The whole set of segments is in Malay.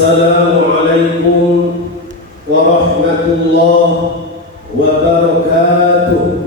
Assalamualaikum warahmatullahi wabarakatuh.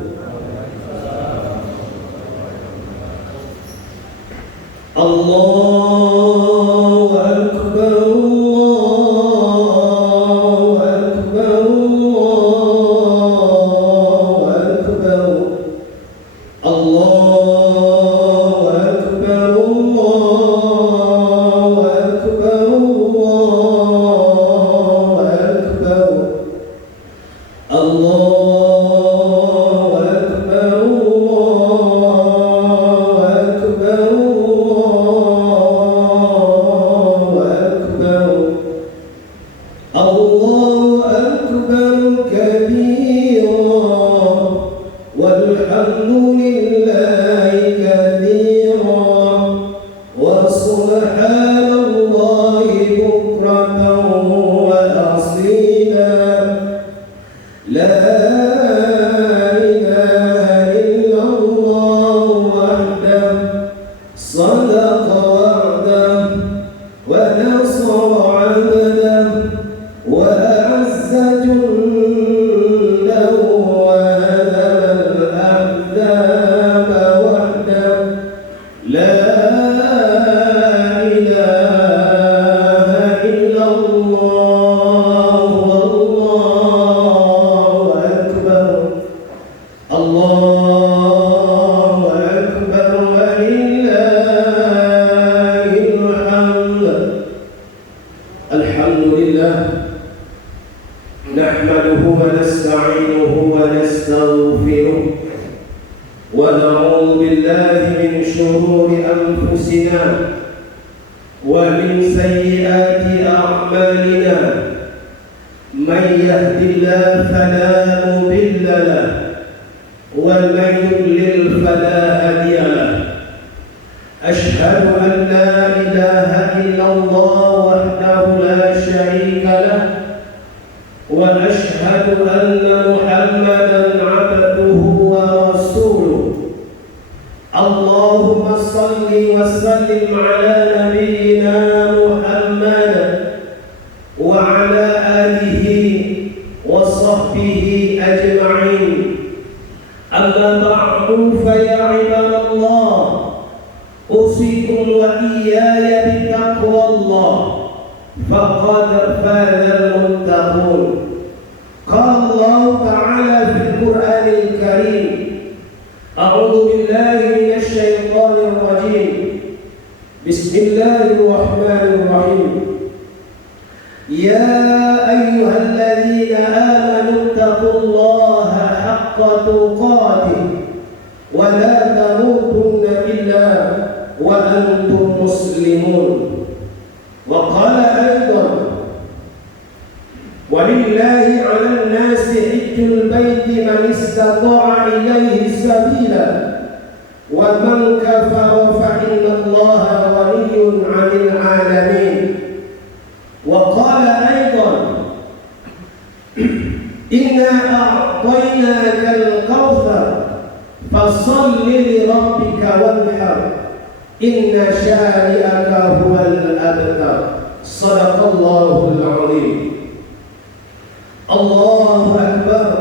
Allahu Akbar,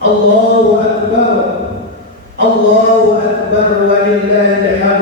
Allahu Akbar, Allahu Akbar, Allahu Akbar, Allahu Akbar, Allahu Akbar, Allahu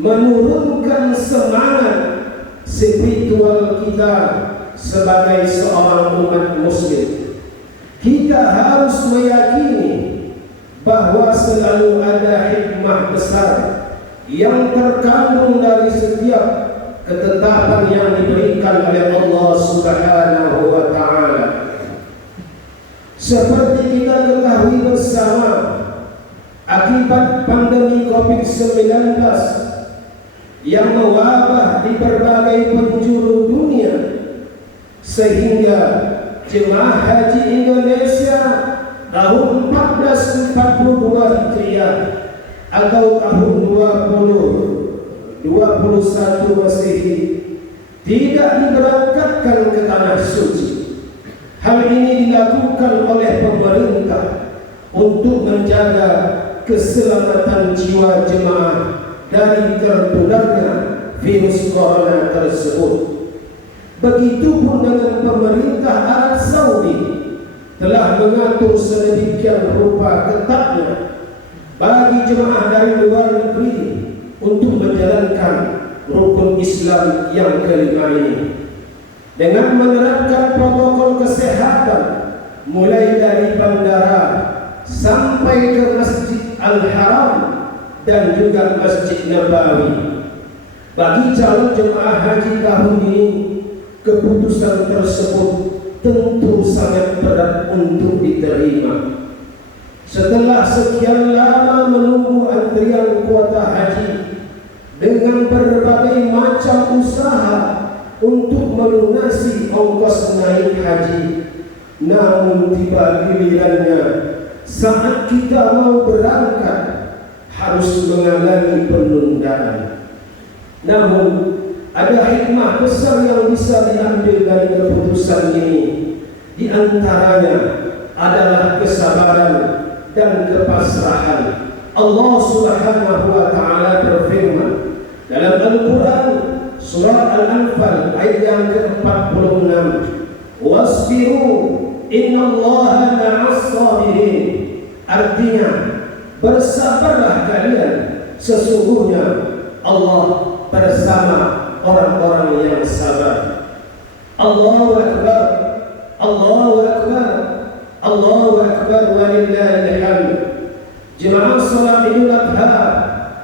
menurunkan semangat spiritual kita sebagai seorang umat muslim. Kita harus meyakini bahwa selalu ada hikmah besar yang terkandung dari setiap ketetapan yang diberikan oleh Allah Subhanahu wa Ta'ala. Seperti kita ketahui bersama, akibat pandemi COVID-19 yang mewabah di berbagai penjuru dunia, sehingga jemaah haji Indonesia tahun 1442 Hijriah atau tahun 2021 Masehi tidak diberangkatkan ke tanah suci. Hal ini dilakukan oleh pemerintah untuk menjaga keselamatan jiwa jemaah dari tertularnya virus corona tersebut. Begitupun dengan pemerintah Arab Saudi telah mengatur sedemikian rupa ketatnya bagi jemaah dari luar negeri untuk menjalankan rukun Islam yang kelima ini, dengan menerapkan protokol kesehatan mulai dari bandara sampai ke Masjid Al-Haram dan juga Masjid Nabawi. Bagi calon jemaah haji tahun ini, keputusan tersebut tentu sangat berat untuk diterima. Setelah sekian lama menunggu antrian kuota haji dengan berbagai macam usaha untuk melunasi ongkos naik haji, namun tiba gilirannya saat kita mau berangkat harus mengalami penundaan. Namun ada hikmah besar yang bisa diambil dari keputusan ini. Di antaranya adalah kesabaran dan kepasrahan. Allah Subhanahu wa Ta'ala berfirman dalam Al-Quran Surah Al-Anfal ayat yang ke-46, "Wasbiru innallaha ma'as sabirin." Artinya, bersabarlah kalian, sesungguhnya Allah bersama orang-orang yang sabar. Allahu Akbar, Allahu Akbar, Allahu Akbar, walillahil hamd. Jemaah salat Idul Adha,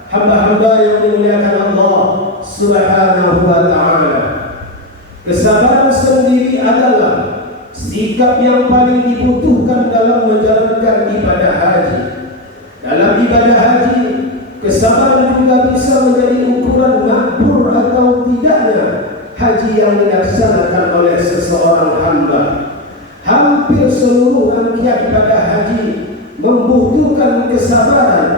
hamba-hamba yang dimuliakan Allah Subhanahu wa Ta'ala, kesabaran sendiri adalah sikap yang paling dibutuhkan dalam menjalankan ibadah haji. Dalam ibadah haji, kesabaran juga bisa menjadi ukuran makbul atau tidaknya haji yang dilaksanakan oleh seseorang hamba. Hampir seluruh rangkaian ibadah haji membutuhkan kesabaran,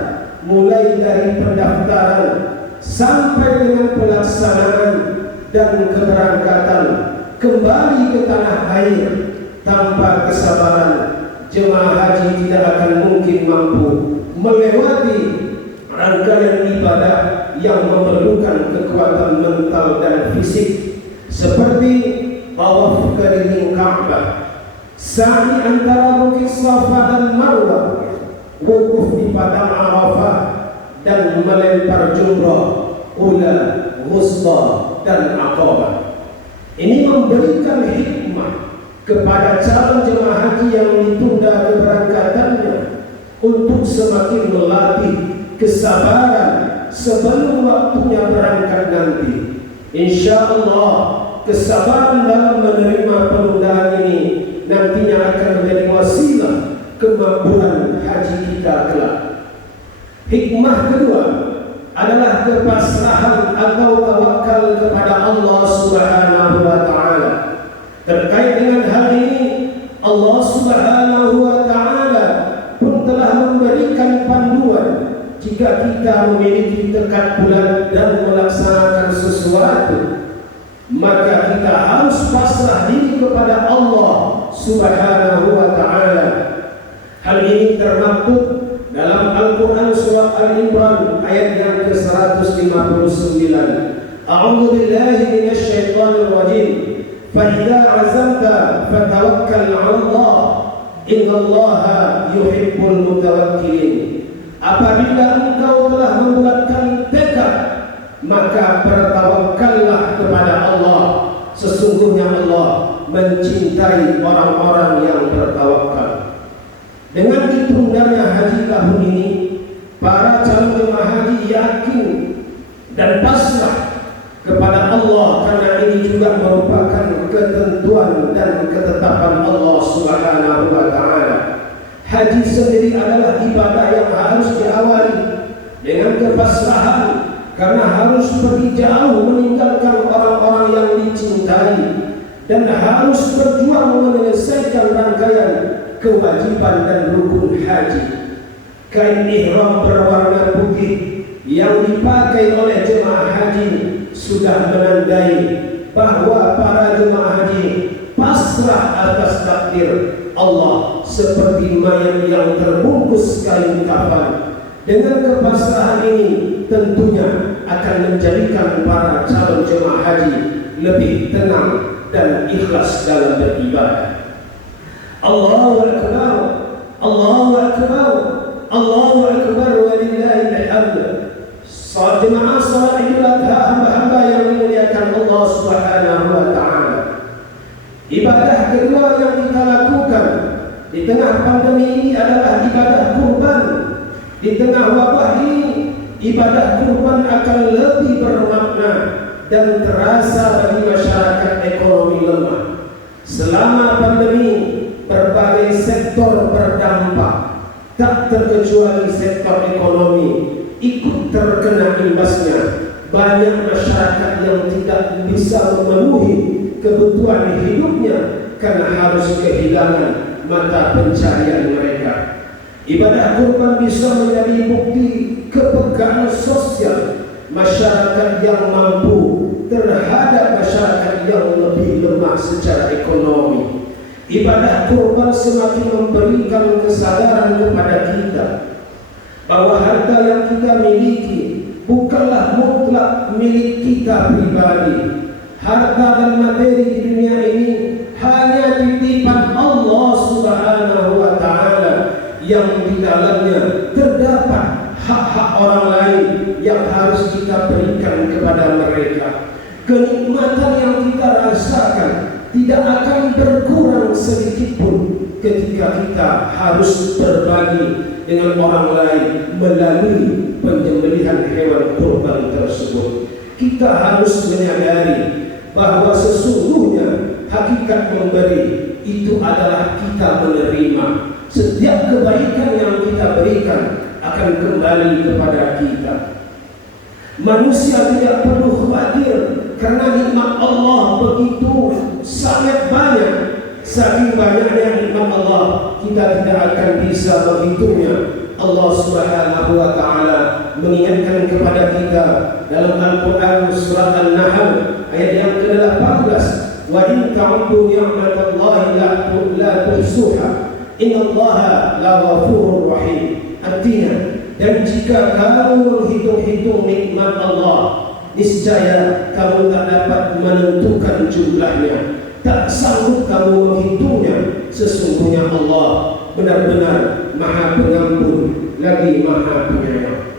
mulai dari pendaftaran sampai dengan pelaksanaan dan keberangkatan kembali ke tanah air. Tanpa kesabaran, jemaah haji tidak akan mungkin mampu melewati rangkaian ibadah yang memerlukan kekuatan mental dan fisik, seperti tawaf keliling Ka'bah, sa'i antara Bukit Safa dan Marwah, wukuf di padang Arafah, dan melempar jumrah, ula, wusta, dan aqabah. Ini memberikan hikmah kepada calon jemaah haji yang ditunda keberangkatannya untuk semakin melatih kesabaran sebelum waktunya berangkat nanti. Insya Allah, kesabaran dalam menerima penundaan ini nantinya akan menjadi wasilah kemakbulan haji kita kelak. Hikmah kedua adalah kepasrahan atau tawakal kepada Allah Subhanahu wa Ta'ala. Terkait dengan hal ini, Allah Subhanahu wa Ta'ala pun telah memberikan panduan. Jika kita memiliki tekad bulat dan melaksanakan sesuatu, maka kita harus pasrah diri kepada Allah Subhanahu wa Ta'ala. Hal ini termaktub dalam Al-Quran Surah Al-Imran ayat yang ke-159. A'udzu billahi minasy syaithanir rajim. فَإِذَا عَزَمْتَ فَتَوَكَّلْ عَلَى اللَّهِ إِنَّallَّهَ يُحِبُّ الْمُتَوَكِّلِينَ. Apabila engkau telah membulatkan tekad, maka bertawakallah kepada Allah. Sesungguhnya Allah mencintai orang-orang yang bertawakal. Dengan itu ditundanya haji tahun ini, para calon jemaah haji yakin dan pasrah kepada Allah, karena ini juga merupakan ketentuan dan ketetapan Allah Subhanahu wa Ta'ala. Haji sendiri adalah ibadah yang harus diawali dengan kepasrahan, karena harus pergi jauh meninggalkan orang-orang yang dicintai dan harus berjuang menyelesaikan rangkaian kewajiban dan rukun haji. Kain ihram berwarna putih yang dipakai oleh jemaah haji sudah menandai bahwa para jemaah haji pasrah atas takdir Allah, seperti mayat yang terbungkus kain kafan. Dengan kepasrahan ini tentunya akan menjadikan para calon jemaah haji lebih tenang dan ikhlas dalam beribadah. Allahu Akbar, Allahu Akbar, Allahu Akbar, walillahil hamd. Jemaah salat Idul Adha, hamba-hamba yang dimuliakan Allah Subhanahu wa Ta'ala. Ibadah kedua yang kita lakukan di tengah pandemi ini adalah ibadah kurban. Di tengah wabah ini, ibadah kurban akan lebih bermakna dan terasa bagi masyarakat ekonomi lemah. Selama pandemi, berbagai sektor berdampak, tak terkecuali sektor ekonomi ikut terkena imbasnya. Banyak masyarakat yang tidak bisa memenuhi kebutuhan hidupnya karena harus kehilangan mata pencarian mereka. Ibadah kurban bisa menjadi bukti kepekaan sosial masyarakat yang mampu terhadap masyarakat yang lebih lemah secara ekonomi. Ibadah kurban semakin memberikan kesadaran kepada kita bahwa harta yang kita miliki bukanlah mutlak milik kita pribadi. Harta dan materi di dunia ini hanya titipan Allah Subhanahu wa Ta'ala, yang di dalamnya terdapat hak-hak orang lain yang harus kita berikan kepada mereka. Kenikmatan yang kita rasakan tidak akan berkurang sedikit pun ketika kita harus berbagi dengan orang lain melalui penyembelihan hewan kurban tersebut. Kita harus menyadari bahwa sesungguhnya hakikat memberi itu adalah kita menerima. Setiap kebaikan yang kita berikan akan kembali kepada kita. Manusia tidak perlu khawatir karena nikmat Allah begitu sangat banyak. Saking banyaknya nikmat Allah, kita tidak akan bisa menghitungnya. Allah Subhanahu wa Ta'ala mengingatkan kepada kita dalam Al-Quran surah An-Nahl ayat yang ke-18, wa in ta'uddu ni'matallahi la tuhsuha innallaha laghafurur rahim. Artinya, dan jika kamu menghitung-hitung nikmat Allah, niscaya kamu tak dapat menentukan jumlahnya, tak sanggup kamu menghitungnya. Sesungguhnya Allah benar-benar Maha Pengampun lagi Maha Penyayang.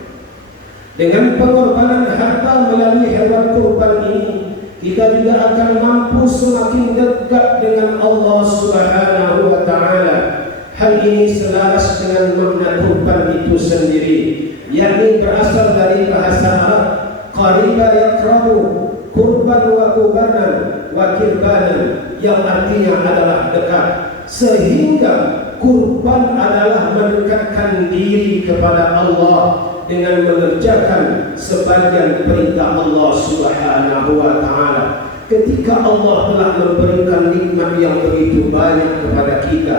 Dengan pengorbanan harta melalui hewan kurban ini, kita juga akan mampu semakin dekat dengan Allah Subhanahu wa Ta'ala. Hal ini selaras dengan makna kurban itu sendiri, yakni berasal dari bahasa Arab qariba yakrabu, kurban wa kurbanan wa kirbanan, yang artinya adalah dekat. Sehingga kurban adalah mendekatkan diri kepada Allah dengan mengerjakan sebagian perintah Allah Subhanahu wa Ta'ala. Ketika Allah telah memberikan nikmat yang begitu banyak kepada kita,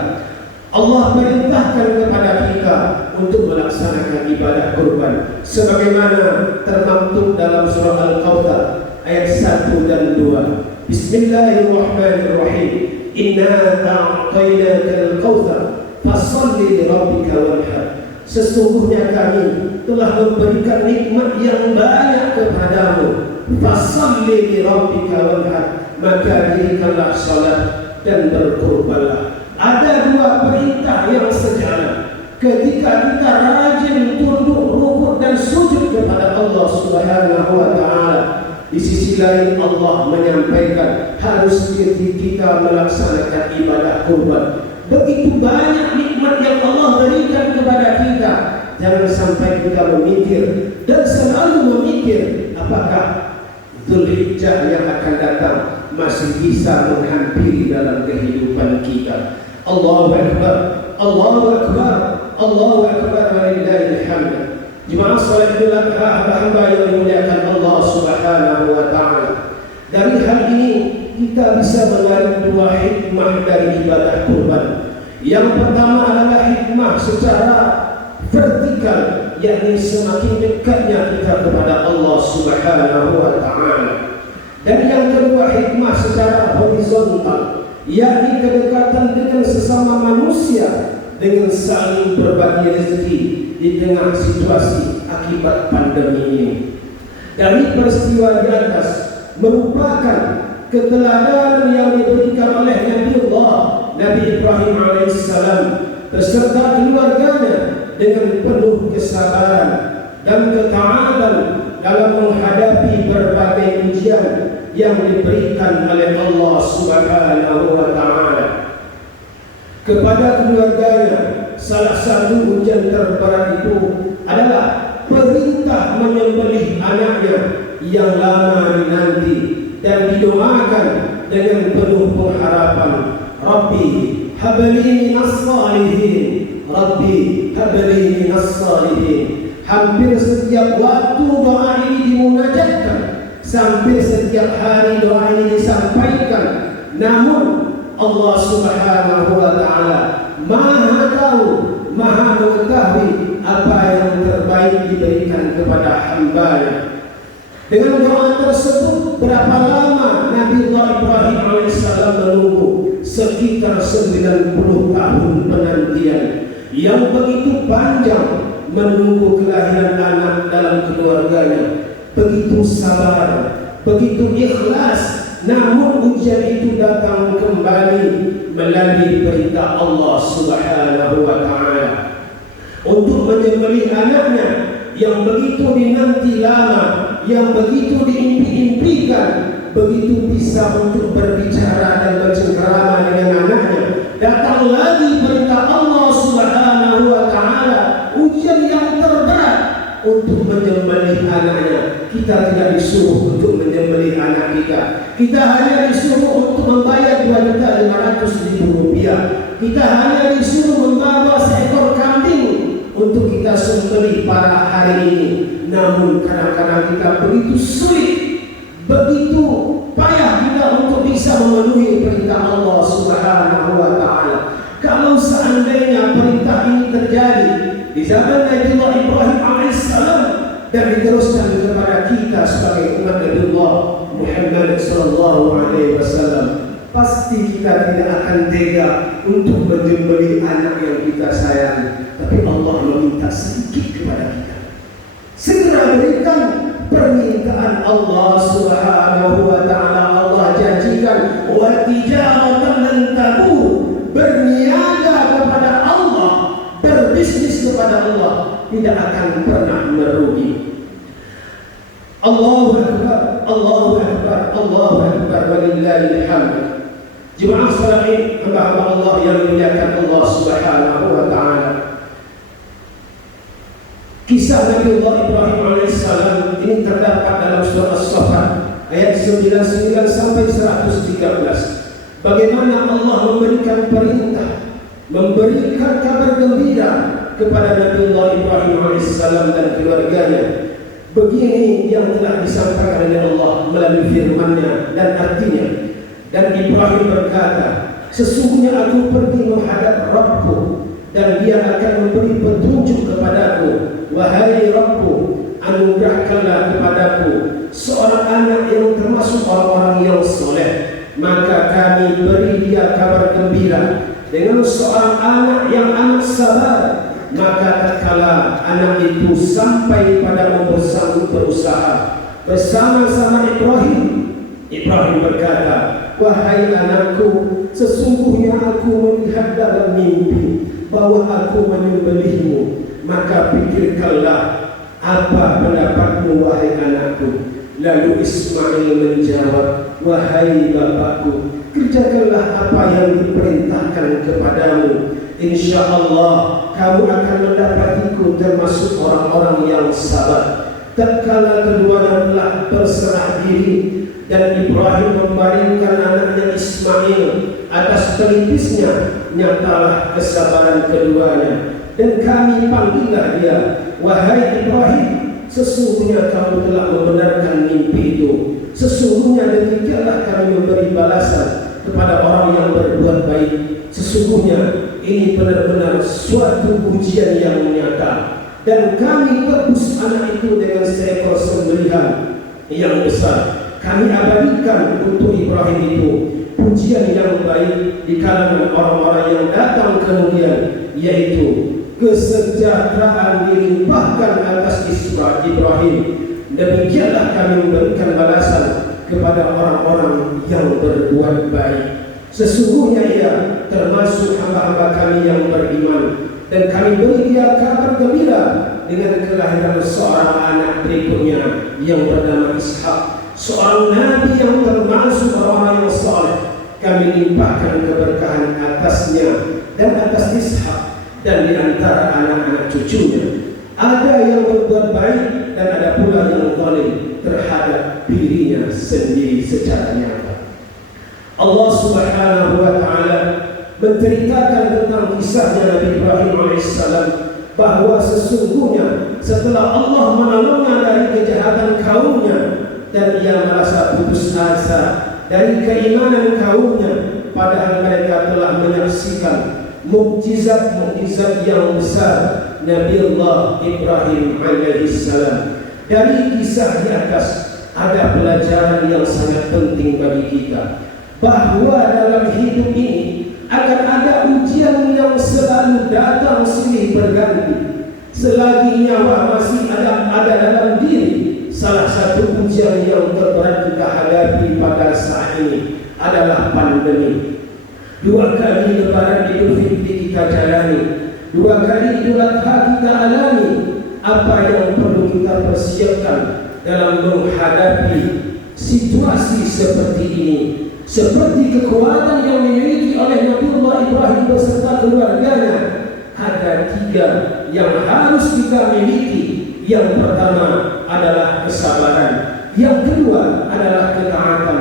Allah perintahkan kepada kita untuk melaksanakan ibadah kurban sebagaimana termaktub dalam surah Al-Kautsar ayat 1 dan 2. Bismillahirrahmanirrahim. Inna a'tainakal kautsar fasholli lirabbika wanhar. Sesungguhnya kami telah memberikan nikmat yang banyak kepadamu. Fasholli lirabbika wanhar, maka dirikanlah salat dan berkurbanlah. Ada dua perintah yang sejalan. Ketika kita rajin tunduk, rukuk dan sujud kepada Allah Subhanahu wa Ta'ala, di sisi lain Allah menyampaikan harus kita melaksanakan ibadah kurban. Begitu banyak nikmat yang Allah berikan kepada kita. Jangan sampai kita memikir dan selalu memikir apakah Dzulhijjah yang akan datang masih bisa menghampiri dalam kehidupan kita. Allahu Akbar, Allahu Akbar, Allahu Akbar, walillahil hamd. Jemaah salat Idul Adha, hamba yang dimuliakan Allah Subhanahu wa taala. Dari hal ini kita bisa mengambil dua hikmah dari ibadah kurban. Yang pertama adalah hikmah secara vertikal, yakni semakin dekatnya kita kepada Allah Subhanahu wa taala. Dan yang kedua hikmah secara horizontal, yakni kedekatan dengan sesama manusia dengan saling berbagi rezeki di tengah situasi akibat pandemi ini. Dari peristiwa di atas merupakan keteladanan yang diberikan oleh Nabi Ibrahim alaihissalam beserta keluarganya dengan penuh kesabaran dan ketaatan dalam menghadapi berbagai ujian yang diberikan oleh Allah Subhanahu wa taala. Kepada keluarganya, salah satu ujian terberat itu adalah perintah menyembelih anaknya yang lama dinanti dan didoakan dengan penuh pengharapan, Rabbi habli minas salihin, Rabbi habli minas salihin. Hampir setiap waktu doa ini dimunajatkan, sampai setiap hari doa ini disampaikan. Namun Allah Subhanahu wa taala Maha tahu, Maha mengetahui apa yang terbaik diberikan kepada hamba-Nya. Dengan doa tersebut, berapa lama Nabi Ibrahim alaihissalam menunggu? Sekitar 90 tahun penantian yang begitu panjang menunggu kelahiran anak dalam keluarganya. Begitu sabar, begitu ikhlas. Namun ujian itu datang kembali melalui perintah Allah Subhanahu wa taala untuk menyembelih anaknya yang begitu dinanti lama, yang begitu diimpi-impikan, begitu bisa untuk berbicara dan bercengkerama dengan anaknya. Datang lagi perintah Allah Subhanahu wa taala, ujian yang terberat untuk menyembelih anaknya. Kita tidak disuruh untuk menyembelih anak kita. Kita hanya disuruh untuk membayar 2.500.000 rupiah. Kita hanya disuruh membawa seekor kambing untuk kita sembelih pada hari ini. Namun kadang-kadang kita begitu sulit, begitu payah kita untuk bisa memenuhi perintah Allah Subhanahu wa taala. Kalau seandainya perintah ini terjadi di zaman Nabi Ibrahim alaihissalam dan diteruskan kepada kita sebagai umat Nabi Muhammad sallallahu alaihi wasallam, pasti kita tidak akan tega untuk menyembelih anak yang kita sayang. Tapi Allah meminta sedikit kepada kita. Segera berikan permintaan Allah Subhanahu wa taala. Allah janjikan wa tijaratan lan tabur, berniaga kepada Allah, berbisnis kepada Allah tidak akan pernah merugi. Allahu Akbar, Allahu Akbar, Allahu Akbar, walillahil hamd. Jemaah sekalian, hamba-hamba Allah yang dimuliakan Allah Subhanahu wa taala. Kisah Nabi Ibrahim alaihissalam ini terdapat dalam surah As-Saffat ayat 99 sampai 113. Bagaimana Allah memberikan perintah, memberikan kabar gembira kepada Nabi Ibrahim alaihissalam dan keluarganya. Begini yang telah disampaikan oleh Allah melalui firman-Nya dan artinya. Dan Ibrahim berkata, sesungguhnya aku pergi menghadap Rabbku dan Dia akan memberi petunjuk kepadaku. Wahai Rabbku, anugerahkanlah kepadaku seorang anak yang termasuk orang-orang yang soleh, maka kami beri dia kabar gembira dengan seorang anak yang amat sabar. Maka tatkala anak itu sampai pada umur sanggup berusaha bersama-sama Ibrahim berkata, wahai anakku, sesungguhnya aku melihat dalam mimpi bahwa aku menyembelihmu. Maka pikirkanlah apa pendapatmu, wahai anakku. Lalu Ismail menjawab, wahai bapakku, kerjakanlah apa yang diperintahkan kepadamu. InsyaAllah kamu akan mendapatiku termasuk orang-orang yang sabar. Tatkala keduanya telah berserah diri dan Ibrahim membaringkan anaknya Ismail atas pelipisnya, nyatalah kesabaran keduanya. Dan kami panggillah dia, wahai Ibrahim, sesungguhnya kamu telah membenarkan mimpi itu. Sesungguhnya demikianlah kami memberi balasan kepada orang yang berbuat baik. Sesungguhnya ini benar-benar suatu ujian yang nyata. Dan kami tebus anak itu dengan seekor sembelihan yang besar. Kami abadikan untuk Ibrahim itu pujian yang baik di kalangan orang-orang yang datang kemudian, yaitu kesejahteraan dilimpahkan atas Ibrahim. Demikianlah kami memberikan balasan kepada orang-orang yang berbuat baik. Sesungguhnya ia termasuk hamba-hamba kami yang beriman, dan kami beri dia kabar gembira dengan kelahiran seorang anak berikutnya yang bernama Ishak, seorang nabi yang termasuk orang-orang yang saleh. Kami limpahkan keberkahan atasnya dan atas Ishak, dan di antara anak-anak cucunya ada yang berbuat baik dan ada pula yang zalim terhadap dirinya sendiri secara nyata. Allah Subhanahu wa taala menceritakan tentang kisahnya Nabi Ibrahim alaihissalam, bahwa sesungguhnya setelah Allah menolongnya dari kejahatan kaumnya dan ia merasa putus asa dari keimanan kaumnya, padahal mereka telah menyaksikan mukjizat-mukjizat yang besar Nabi Allah Ibrahim alaihissalam. Dari kisah di atas ada pelajaran yang sangat penting bagi kita, bahwa dalam hidup ini akan ada ujian yang selalu datang silih berganti. Selagi nyawa masih ada dalam diri, salah satu ujian yang terberat kita hadapi pada saat ini adalah pandemi. 2 kali lebaran Idul Fitri kita jalani, 2 kali Idul Adha kita alami. Apa yang perlu kita persiapkan dalam menghadapi situasi seperti ini? Seperti kekuatan yang dimiliki oleh Nabiullah Ibrahim beserta keluarganya, ada 3 yang harus kita miliki. Yang pertama adalah kesabaran, yang kedua adalah ketaatan,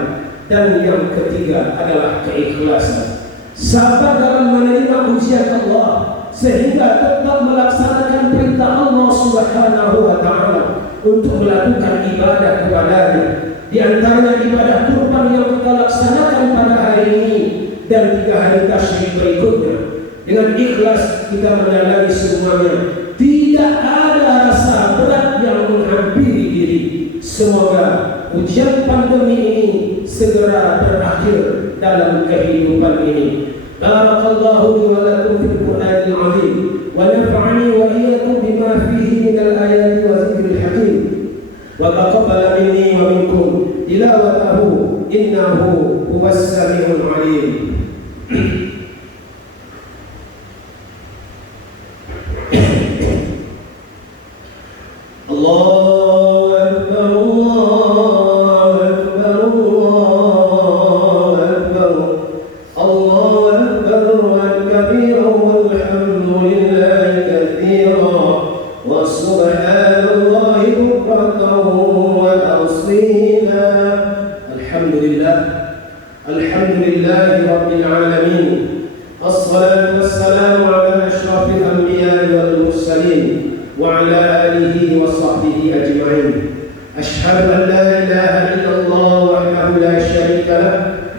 dan yang ketiga adalah keikhlasan. Sabar dalam menerima ujian Allah sehingga tetap melaksanakan perintah Allah Subhanahu wa taala untuk melakukan ibadah kepada-Nya. Di antaranya ibadah kurban yang kita laksanakan pada hari ini dan 3 hari tasyrik berikutnya. Dengan ikhlas kita menjalani semuanya. Tidak ada rasa berat yang menghampiri diri. Semoga ujian pandemi ini segera berakhir dalam kehidupan ini. Barakallahu li wa lakum fil Qur'anil 'azim wa nafa'ani wa iyyakum bima fihi minal ayati wa dzikril hakim. Wa taqabbal minni wa minkum tilawatahu innahu huwas samiul 'alim. Allahu akbar, Allahu akbar, Allahu akbar, Allahu akbar wal kabira walhamdulillahi katsira wa subhanallahi bukratan wa asila. Alhamdulillah, alhamdulillahi rabbil alamin. Assalatu wassalamu ala asyrafil anbiya'i wal mursalin wa ala alihi wa sahbihi ajma'in. Ashhadu an la ilaha illallah wahdahu la syarika lah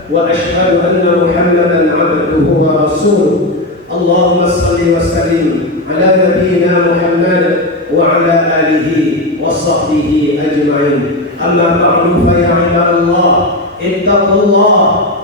wa ashhadu anna Muhammadan 'abduhu wa rasuluh. Allahumma shalli wa sallim ala nabiyyina Muhammad wa ala alihi wa sahbihi ajma'in. Amma ba'du, fa ya ibadallah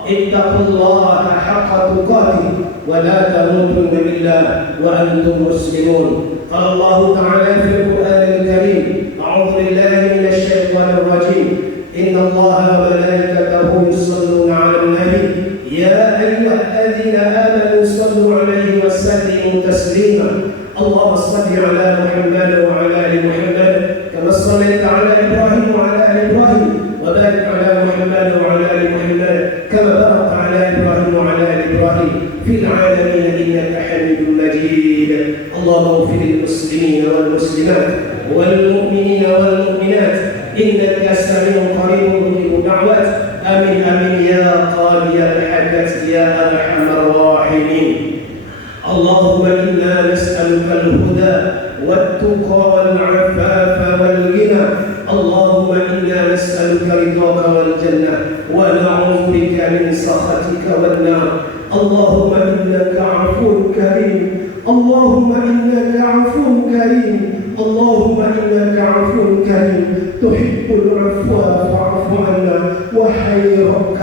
ittaqullaha haqqa tuqatih wa la tamutunna illa wa antum muslimun. قال الله تعالى في القرآن الكريم: أعوذ بالله من الشيطان الرجيم إن الله وملائكته يصلون على النبي يا أيها الذين آمنوا صلوا عليه وسلموا تسليما اللهم صل على محمد وعلى آل محمد كما صليت على إبراهيم وعلى آل إبراهيم وبارك على محمد وعلى آل محمد كما باركت على إبراهيم وعلى آل إبراهيم في العالمين إنك حميد إنك سميع قريب مجيب الدعوات. آمين آمين يا قاضي الحاجات يا أرحم الراحمين. اللهم إنا نسألك الهدى والتقى والعفاف والغنى. اللهم إنا نسألك رضاك والجنة ونعوذ بك من سخطك والنار. اللهم إنك عفو كريم. اللهم إنك عفو كريم. اللهم إنك عفو كريم تحب العفو فاعف عنا. Wahai Rabb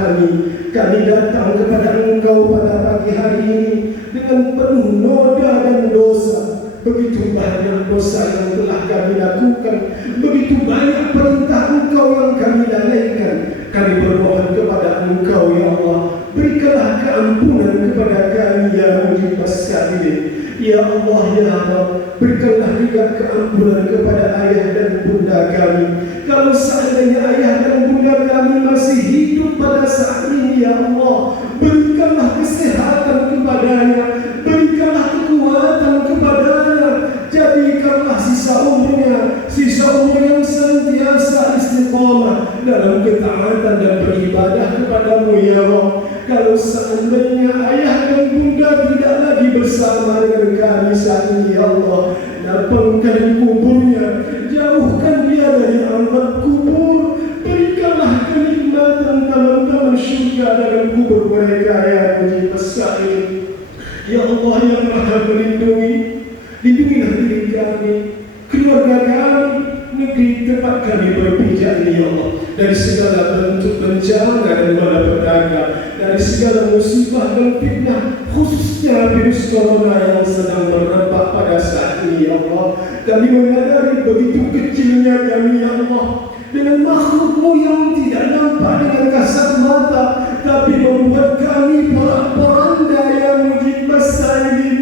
kami datang kepada Engkau pada pagi hari ini dengan penuh noda dan dosa. Begitu banyak dosa yang telah kami lakukan, begitu banyak perintah Engkau yang kami lalaikan. Kami bermohon kepada Engkau ya Allah, berikanlah keampunan kepada kami ya Mujib as-Sa'ilin. Ya Allah ya Allah, berikanlah juga keampunan kepada ayah dan bunda kami. Kalau seandainya ayah dan bunda kami masih hidup pada saat ini ya Allah, berikanlah kesehatan kepadanya, berikanlah kekuatan kepadanya, jadikanlah sisa umur yang senantiasa istiqamah dalam ketaatan dan beribadah kepadamu ya Allah. Kalau seandainya ayah dan bunda tidak lagi bersama dengan kami saat ini ya Allah, lapangkan kuburnya, jauhkan dia dari azab kubur, berikanlah kenikmatan taman-taman syurga dalam kubur mereka ya Mujib as-Sa'ilin. Ya Allah yang Maha melindungi, lindungilah diri kami, keluarga kami, negeri tempat kami berpijak ini ya Allah, dari segala bentuk bencana dan malapetaka, dari segala musibah dan fitnah, khususnya virus corona yang sedang merebak pada saat ini ya Allah. Kami menyadari begitu kecilnya kami ya Allah, dengan makhlukmu yang tidak nampak dengan kasat mata, tapi membuat kami porak-poranda yang Mujib as-Sa'ilin.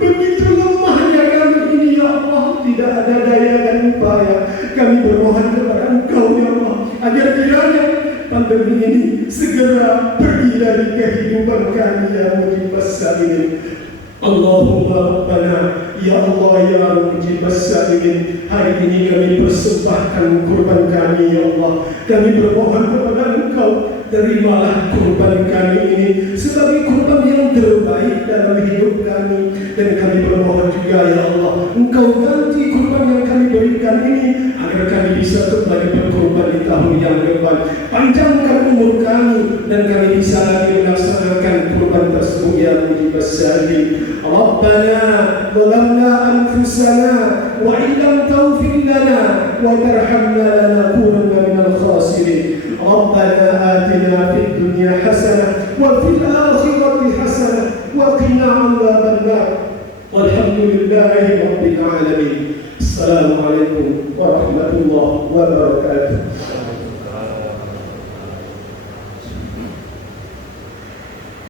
Begitu lemahnya kami ini ya Allah, tidak ada daya dan upaya. Kami bermohon kepada Engkau ya Allah, agar kiranya pandemi ini segera pergi dari kehidupan kami ya Mujib as-Sa'ilin. Allahumma Rabbana, ya Allah ya Mujib as-Sa'ilin, hari ini kami persembahkan kurban kami ya Allah. Kami bermohon kepada Engkau, terimalah kurban kami ini sebagai kurban yang terbaik dalam hidup kami. Dan kami bermohon juga ya Allah, Engkau ganti kurban yang kami berikan ini agar kami bisa kembali berkurban di tahun yang depan. Panjangkan umur kami dan kami bisa lagi melaksanakan kurban tersebut ya Mujib as-Sa'ilin. Rabbana zalamna anfusana wa illam taghfir lana wa tarhamna lanakunanna minal khasirin. Rabbana atina fid dunya hasanah wa fil akhirati hasanah wa qina 'adzaban nar. Walhamdulillahi rabbil alamin. Assalamualaikum warahmatullahi wabarakatuh.